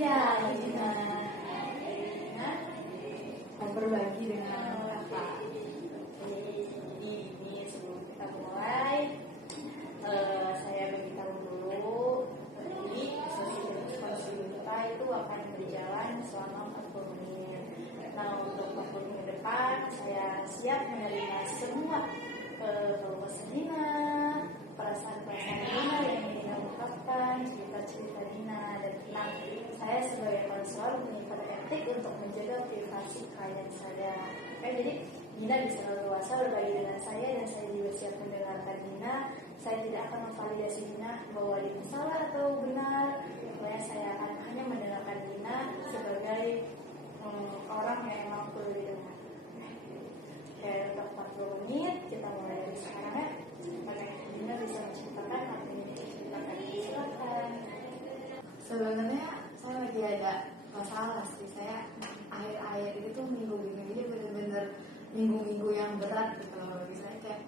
Iya, Dina. Mau berbagi dengan kakak. Jadi ini sebelum kita mulai, saya beritahu dulu. Jadi sesi kita itu akan berjalan selama 40 menit. Nah, untuk 40 menit depan, saya siap menerima semua keluh kesah Dina, perasaan-perasaan Dina yang Dina ungkapkan, cerita-cerita Dina, dan tenang. Saya sebagai konselor mengikat etik untuk menjaga privasi klien saya. Oke, jadi Dina bisa leluasa berbagi dengan saya dan saya juga siap mendengarkan Dina. Saya tidak akan memvalidasi Dina bahwa Dina salah atau benar. Pokoknya saya akan hanya mendengarkan Dina sebagai orang yang emang perlu didengar. Oke, untuk 40 menit kita mulai dari sekarang ya. Oke, Dina bisa menceritakan apa yang diceritakan. Silakan. Sebenarnya saya lagi ada masalah sih. Saya akhir-akhir ini tuh minggu-minggu ini bener-bener minggu-minggu yang berat gitu loh bagi saya. Kayak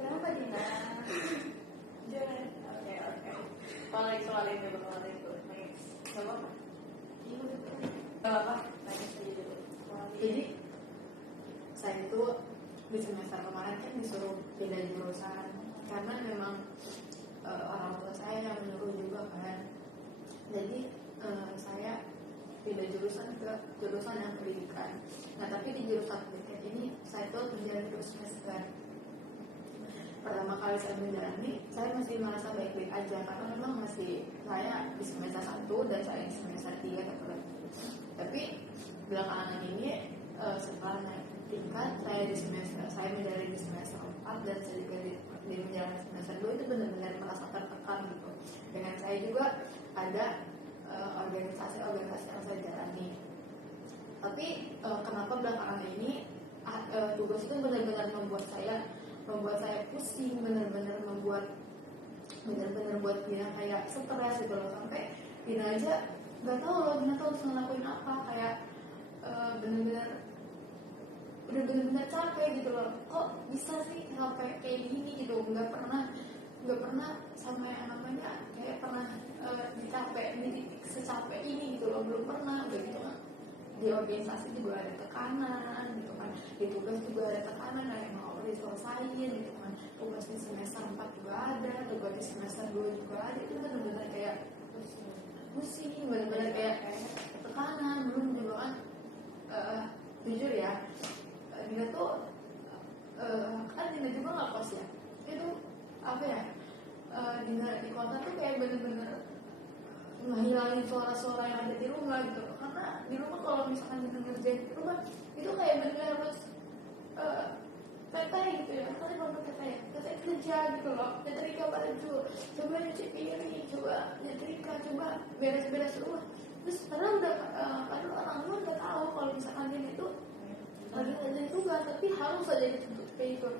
Kenapa Dina? Jangan. Oke. Soal itu next. Coba. Apa? Next dulu. jadi saya itu di semester kemarin kan disuruh pindah jurusan karena memang orang tua saya yang menyuruh juga kan. Jadi saya pindah jurusan ke jurusan yang pendidikan. Nah, tapi di jurusan pendidikan ini saya tuh berjalan terus semester. Pertama kali saya menjalani, saya masih merasa baik-baik aja karena memang masih saya di semester 1 dan saya di semester 3 tapi belakangan ini setelah naik tingkat, saya menjalani di semester 4 dan saya juga di menjalani semester 2 itu benar-benar merasa tertekan gitu. Dengan saya juga ada organisasi-organisasi yang saya jalani. Tapi kenapa belakangan ini tugas itu benar-benar membuat saya pusing, benar-benar buat Dina kayak stres gitu loh, sampai Dina aja nggak tahu loh Dina tuh harus ngelakuin apa, kayak benar-benar capek gitu loh. Kok bisa sih sampai kayak gini gitu, nggak pernah sama yang namanya kayak pernah dicapek di titik secapek ini gitu loh, belum pernah begitu kan. Di organisasi juga ada tekanan gitu kan, di tugas juga ada tekanan yang mau diselesain gitu kan. Tugas di semester 4 juga ada, tugas di semester 2 juga ada. Itu benar-benar kayak pusing, benar-benar kayak tekanan. Belum juga kan jujur ya, Dina tuh kan Dina juga nggak kos ya. Itu apa ya, Dina di kota tuh kayak benar-benar menghilangin suara-suara yang ada di rumah gitu. Karena di rumah kalau misalkan kita ngerjain di rumah itu kayak benar harus teteh gitu ya, kan kalau teteh kerja gitu loh, nyetrika baju, coba nyuci piring, coba nyetrika, coba beres-beres rumah. Terus padahal orang luar nggak tahu kalau misalkan dia itu lagi ngerjain tugas, tapi harus aja dituntut kayak gitu.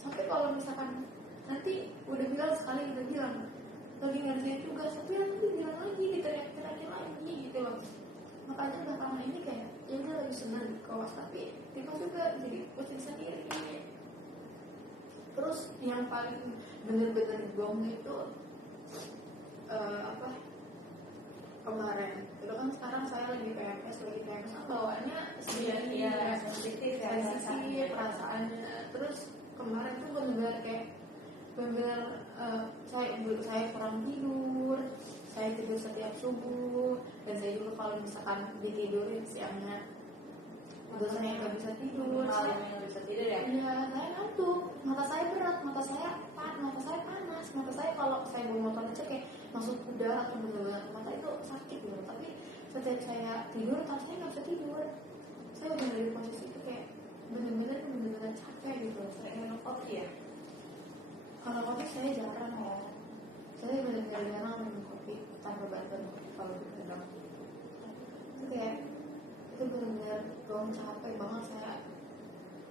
Sampai kalau misalkan nanti udah bilang sekali, udah bilang lagi ngerjain tugas, tapi nanti bilang lagi, diteriak-teriakin lagi gitu loh. Makanya belakangan ini kayak ya udah lebih senang di kelas, tapi kita juga jadi pusing sendiri. Terus yang paling bener-bener gong itu kemarin itu kan, sekarang saya lagi PMS kan bawaannya sendiri ya, sensitif perasaannya. Terus kemarin tuh bener-bener kayak saya kurang tidur, saya tidur setiap subuh, dan saya juga kalau misalkan ditidurin siangnya saya nggak bisa tidur, Malamnya nggak bisa tidur ya? Iya, saya ngantuk, mata saya berat, mata saya panas, mata saya kalau saya bawa motor aja kayak masuk kuda atau benar-benar mata itu sakit gitu. Tapi setiap saya tidur, saya nggak bisa tidur. Saya udah dari posisi itu kayak benar-benar capek gitu. Saya minum kopi ya? Kalau kopi saya jarang ya. Saya benar-benar jarang minum kopi tanpa bantuan kalau berenang. Itu kayak itu benar-benar doang, capek banget saya.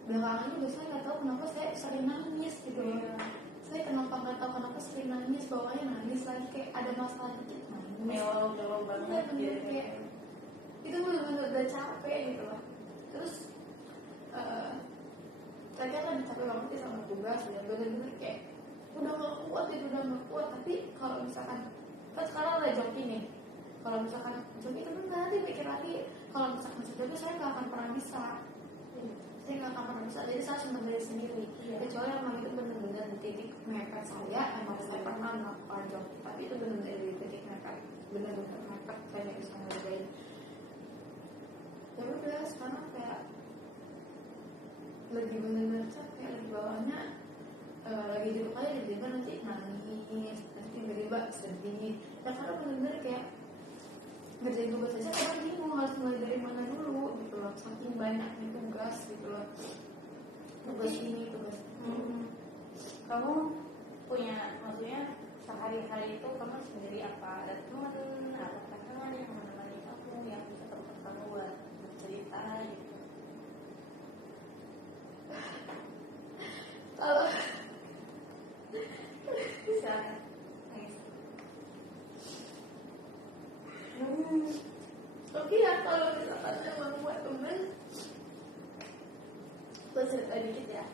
Belakangan ini saya nggak tahu kenapa saya sering nangis gitu ya. Saya nggak tahu kenapa sering nangis, bawaannya nangis lagi, kayak ada masalah dikit nangis. Melo banget Bener, kayak itu benar-benar udah capek gitu loh. Terus saya kan capek banget ya sama tugas, ya benar-benar kayak udah nggak kuat. Tapi kalau misalkan kan sekarang ada joki nih, kalau misalkan joki itu nanti mikir lagi, kalau misalkan sejoki saya nggak akan pernah bisa, saya nggak akan pernah bisa, jadi saya harus berdiri sendiri. Kecuali emang itu benar-benar di titik mepet saya, emang saya pernah melakukan joki, tapi itu benar-benar di titik mepet, benar-benar mepet, saya nggak bisa ngerjain. Ya udah sekarang kayak lagi bener-bener capek, lagi bawahnya lagi duduk aja tiba-tiba nanti nangis, nanti tiba-tiba sedih. Ya karena bener-bener kayak ngerjain tugas aja kadang bingung harus mulai dari mana dulu gitu loh, saking banyaknya tugas gitu loh, tugas ini tugas itu. Kamu punya, maksudnya sehari-hari itu kamu sendiri apa? Ada teman atau pasangan yang menemani kamu, yang bisa tempat kamu buat bercerita gitu? Kalau Bisa nangis. oke ya, kalau misalkan emang buat temen, gue cerita dikit ya.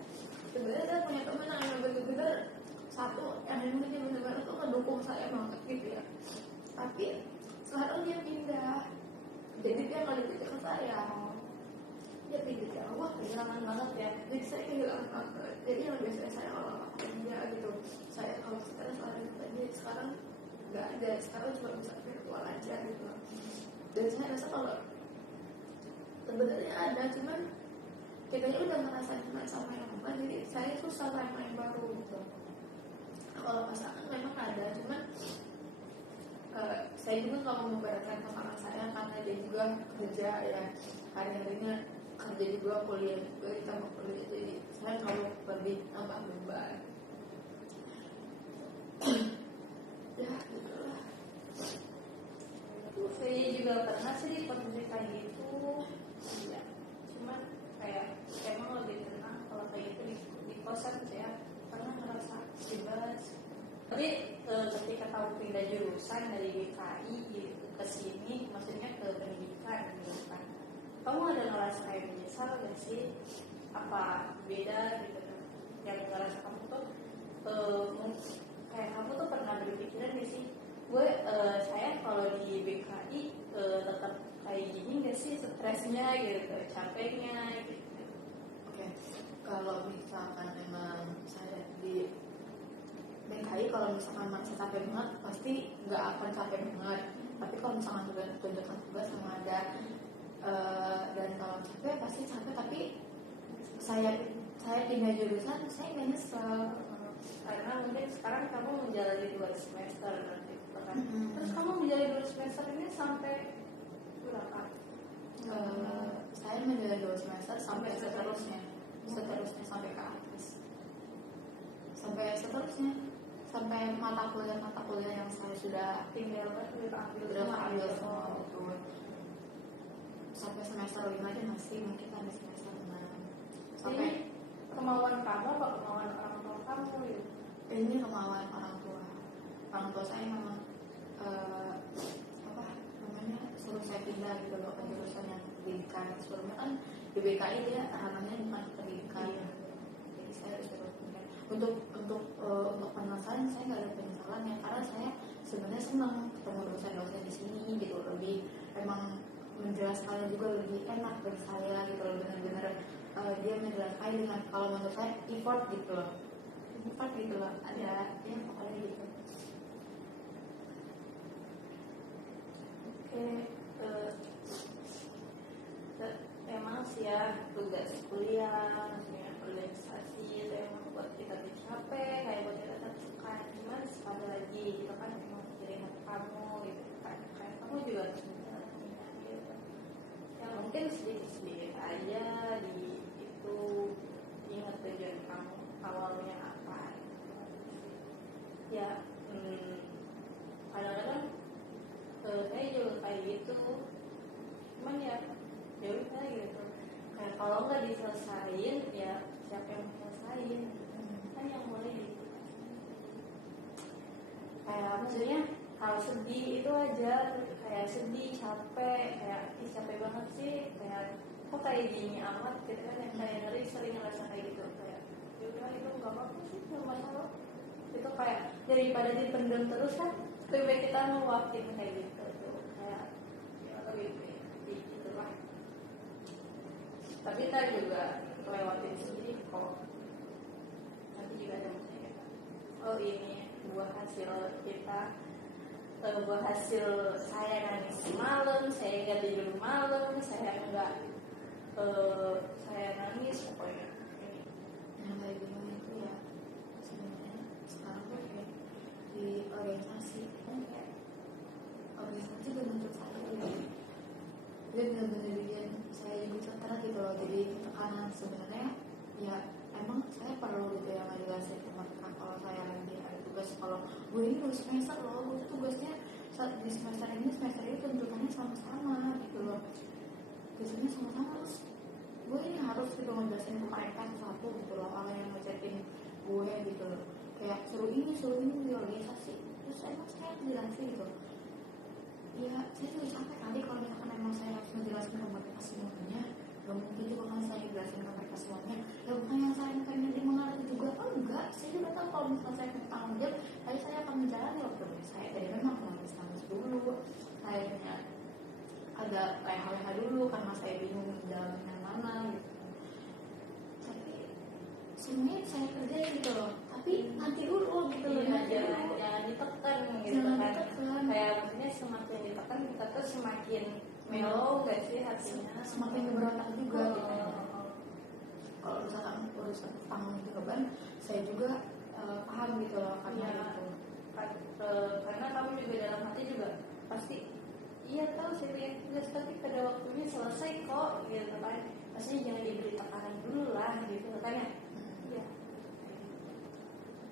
Sebenarnya saya punya temen yang emang bener-bener satu, yang emang dia bener-bener tuh ngedukung saya banget gitu ya. Tapi sekarang dia pindah, jadi dia nggak deket ke saya. Dia pindah jauh, wah kehilangan banget ya. Jadi saya kehilangan banget. Jadi yang biasanya saya kalau dia gitu, saya kalau sekarang dia sekarang nggak ada, sekarang cuma bisa virtual aja gitu. Dan saya rasa kalau sebenarnya ada, cuman kita udah ngerasain sama yang lama, jadi saya susah main baru gitu. Kalau pasangan memang ada, cuman saya juga nggak mau memberatkan pasangan saya karena dia juga kerja ya, hari-harinya kerja juga, kuliah juga, ditambah kuliah, jadi saya kalau lebih nambah beban. Ya gitulah. Saya juga pernah sih di posisi kayak gitu, ya. Cuman kayak emang lebih tenang kalau kayak gitu di kosan. Saya pernah ngerasa bebas. Tapi ketika kamu pindah jurusan dari GKI gitu ke sini, maksudnya ke pendidikan gitu kan, kamu ada ngerasa kayak menyesal gak sih? Apa beda gitu? Yang ngerasa kamu tuh kayak kamu tuh pernah berpikiran gak sih, saya kalau di BKI tetap kayak gini gak sih, stresnya gitu, capeknya gitu. Oke, kalau misalkan memang saya di BKI, kalau misalkan masih capek banget pasti nggak akan capek banget. Tapi kalau misalkan tuntutan tugas sama ada, dan kalau capek pasti capek, tapi saya pindah jurusan saya nggak nyesel. Karena mungkin sekarang kamu menjalani 2 semester nanti kan. Terus kamu menjalani 2 semester ini sampai berapa? Saya menjalani 2 semester sampai seterusnya sampai ke atas, sampai seterusnya, sampai mata kuliah yang saya sudah Tinggal ambil semua itu. Sampai semester 5 aja masih, mungkin sampai semester 6. Sampai ini kemauan kamu apa kemauan orang tua kamu gitu? ini kemauan orang tua saya memang suruh saya pindah gitu loh ke jurusan yang pendidikan. Sebelumnya kan di BKI dia ranahnya bukan pendidikan, jadi saya disuruh pindah. Untuk penyesalan saya nggak ada penyesalan ya, karena saya sebenarnya senang ketemu dosen-dosen di sini gitu, lebih emang menjelaskannya juga lebih enak bagi saya gitu loh, benar-benar dia menjelaskan dengan, kalau menurut saya effort gitu loh, ada ya pokoknya gitu. Emang sih ya tugas kuliah, maksudnya organisasi itu emang buat kita capek, kayak buat kita tertekan. Cuman sekali lagi kita kan emang jadi hati kamu gitu kan, kayak kamu juga harus menjalannya gitu. Ya mungkin sedikit aja di itu, ingat tujuan kamu awalnya apa gitu. Ya kadang-kadang saya juga kayak gitu, cuman ya udah gitu, kayak kalau nggak diselesain ya siapa yang mau selesain, kan yang mulai gitu. Kayak maksudnya kalau sedih itu aja, kayak sedih, capek, kayak capek banget sih, kayak kok kayak gini amat gitu kan, yang kayak dari sering ngerasa kayak gitu, kayak yaudah itu nggak apa-apa sih, nggak masalah itu, kayak daripada dipendam terus kan lebih baik kita meluapin kayak gitu tuh, kayak ya lebih baik gitu lah. Tapi ntar juga lewatin sendiri kok. Nanti juga ada maksudnya. Oh ini buah hasil kita, buah hasil saya nangis malam, saya nggak tidur malam, saya nangis pokoknya. Yang kayak gini itu ya sebenarnya sekarang tuh kayak di organisasi kan, kayak organisasi udah bentuk saya gitu. Dia benar-benar bikin saya juga tertekan gitu loh. Jadi tekanan sebenarnya ya emang saya perlu gitu yang ngajelasin ke mereka kalau saya lagi ada tugas. Kalau gue ini udah semester loh, gue tuh tugasnya saat di semester ini tentukannya sama-sama gitu loh, biasanya sama-sama. Terus gue ini harus gitu ngejelasin ke mereka satu gitu loh, orang yang ngajakin gue gitu loh, kayak suruh ini di organisasi. Terus emang saya harus jelasin gitu ya, saya juga capek kali kalau misalkan emang saya harus menjelaskan ke mereka semuanya. Gak mungkin juga kan saya jelasin ke mereka semuanya, ya bukan yang saya pengen dia mengerti juga. Oh enggak, saya juga tahu kalau misalkan saya bertanggung jawab, tapi saya akan menjalani waktu saya. Jadi memang nangis dulu, saya punya ada kayak hal-hal dulu karena saya bingung jalan yang mana gitu. Tapi semuanya saya kerjain gitu loh, tapi nanti dulu gitu loh. Jangan ditekan gitu Jangan kan. ditekan. Kayak maksudnya semakin ditekan kita tuh semakin mellow gak sih hatinya, semakin keberatan juga gitu. Oh. Kalau misalkan urusan tanggung beban, saya juga paham gitu loh karena itu. Karena kamu juga dalam hati juga pasti iya tahu saya pengen tugas tapi pada waktunya selesai kok gitu kan. Maksudnya jangan diberi tekanan dulu lah gitu kan ya. Iya.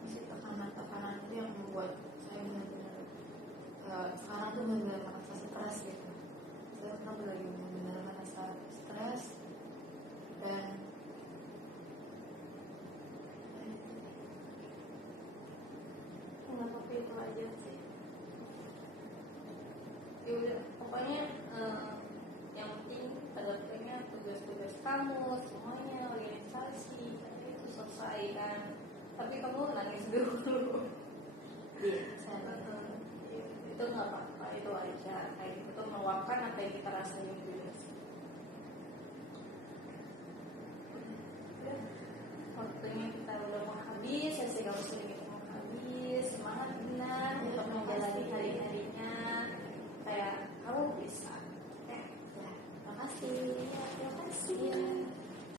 Masih tekanan itu yang membuat saya benar-benar sekarang tuh benar-benar merasa stres gitu. Saya sekarang lagi benar-benar merasa stres dan nggak apa-apa itu aja sih. Ya udah pokoknya yang penting pada waktunya tugas-tugas kamu semuanya organisasi itu selesai kan. Tapi kamu nangis dulu. saya Itu nggak apa-apa, itu wajar. Kayak gitu tuh meluapkan apa yang kita rasain dulu. Waktunya kita udah mau habis, sesi kamu